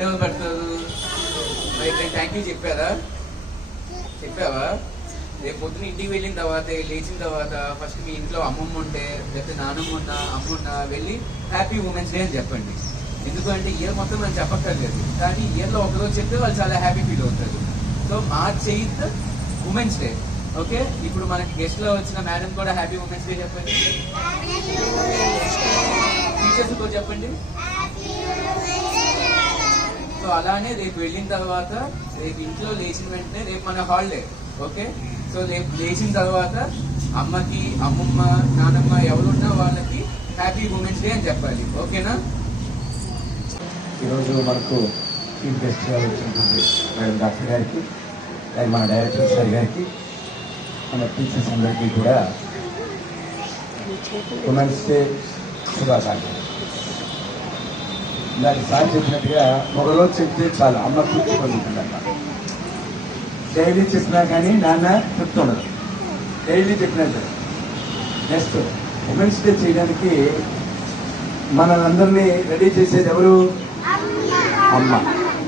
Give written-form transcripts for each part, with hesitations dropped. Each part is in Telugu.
ఫుడ్ ఎవరు పెడతారు? మరి థ్యాంక్ యూ చెప్పావా? రేపు పొద్దున ఇంటికి వెళ్ళిన తర్వాత లేచిన తర్వాత ఫస్ట్ మీ ఇంట్లో అమ్మమ్మ ఉంటే లేకపోతే నాన్నమ్మ ఉన్నా అమ్మ ఉన్నా వెళ్ళి హ్యాపీ ఉమెన్స్ డే అని చెప్పండి. ఎందుకంటే ఇయర్ మొత్తం మనం చెప్పక్కర్లేదు, కానీ ఇయర్లో ఒకరోజు చెప్తే వాళ్ళు చాలా హ్యాపీ ఫీల్ అవుతారు. So March 8th women's day. Okay, ఇప్పుడు మనకి గెస్ట్ లో వచ్చిన మేడం కూడా హ్యాపీ ఉమెన్స్ డే చెప్పండి. టీచర్స్ కూడా చెప్పండి. సో అలానే రేపు వెళ్ళిన తర్వాత రేపు ఇంట్లో లేచిన వెంటనే రేపు మన హాలిడే. ఓకే, సో రేపు లేచిన తర్వాత అమ్మకి అమ్మమ్మ నానమ్మ ఎవరున్నా వాళ్ళకి హ్యాపీ ఉమెన్స్ డే అని చెప్పాలి. ఓకేనా? ఈరోజు మనకు చీఫ్ గెస్ట్గా వచ్చినటువంటి మేడం డాక్టర్ గారికి, అలాగే మన డైరెక్టర్ సార్ గారికి, మన టీచర్స్ అందరికీ కూడా ఉమెన్స్ డే శుభాకాంక్షలు. దానికి సార్ చెప్పినట్టుగా ఒకరోజు చెప్తే చాలు, అమ్మ తృప్తి పొందుతుందన్న. డైలీ చెప్పినా కానీ నాన్న తృప్తి ఉండదు. డైలీ చెప్పినట్టు నెక్స్ట్ ఉమెన్స్ డే చేయడానికి మనందరినీ రెడీ చేసేది ఎవరు? అమ్మ.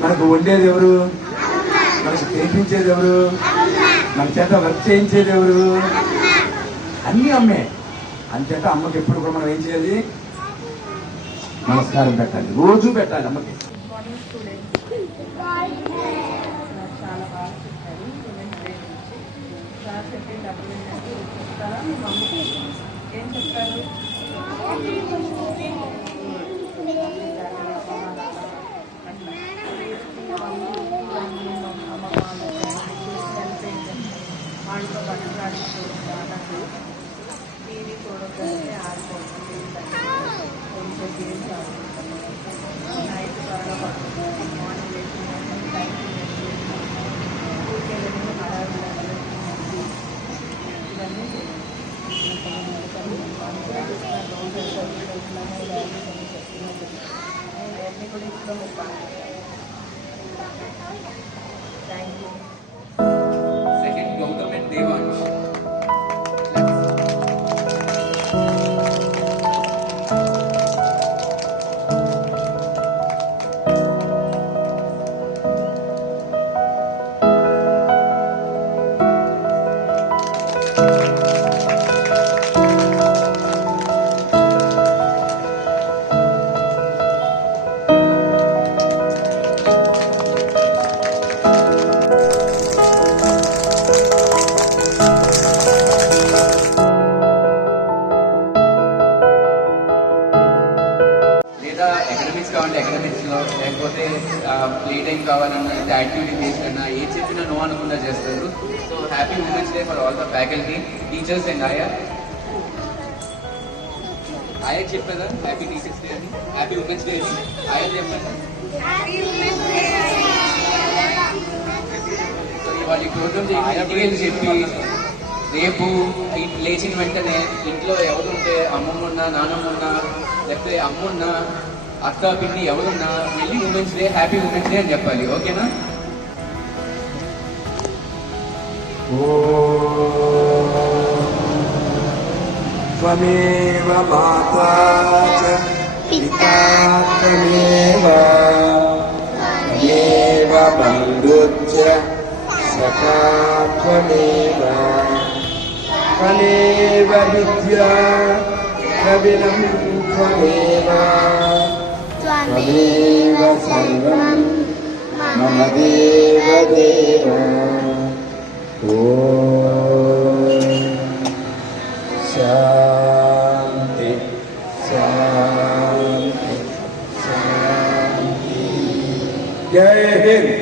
మనకు వండేది ఎవరు? మనకు చేయించేది ఎవరు? మన చేత వర్క్ చేయించేది ఎవరు? అన్నీ అమ్మే. అంచేత అమ్మకి ఎప్పుడు కూడా మనం ఏం చేయాలి? నమస్కారం పెట్టాలి, రోజు పెట్టాలి అమ్మకి. చాలా బాగా చెప్పారు ఉమెన్స్ డే గురించి. సార్ చెప్పేటప్పుడు చెప్తారా మీ మమ్మీకి ఏం చెప్తారు? వాళ్ళతో బట్టలు ఆడుకోవడానికి టీవీ చూడగానే ఆడుకోవచ్చు, కొంచెం గేమ్స్ ఆడుకుంటాము, నైట్ త్వరగా పడుకుంటాము, మార్నింగ్ వేసిన టైంకి స్కూల్కి వెళ్ళిన హడావిడి ఇవన్నీ అవన్నీ కూడా ఇంట్లో thank you. Second Gautam and Devansh. కావాలంటే అకాడమిక్స్లో, లేకపోతే ప్లే టైం కావాలన్నా, యాక్టివిటీ బేస్డ్ అన్నా, ఏ చెప్పినా నో అనుకుండా చేస్తారు. So happy women's day for all the faculty, teachers and ఆయా చెప్పేదా హ్యాపీ టీచర్స్ డే అని, హ్యాపీ ఉమెన్స్ డే అని ఆయా చెప్పండి. సో ఇవాళ ప్రోగ్రామ్ ఇంటికి చెప్పి రేపు లేచిన వెంటనే ఇంట్లో ఎవరుంటే అమ్మమ్మ ఉన్నా నాన్నమ్మ ఉన్నా లేకపోతే అమ్మ ఉన్నా అక్క పిన్ని ఎవరున్నా వెళ్ళి women's day happy women's day అని చెప్పాలి. ఓకేనా? త్వమేవ మాతా చ పితా త్వమేవ త్వమేవ బంధుశ్చ సఖా త్వమేవ త్వమేవ విద్యా ద్రవిణం త్వమేవ త్వమేవ సర్వం మమ దేవ దేవ. శాంతి శాంతి శాంతి. జై హింద్.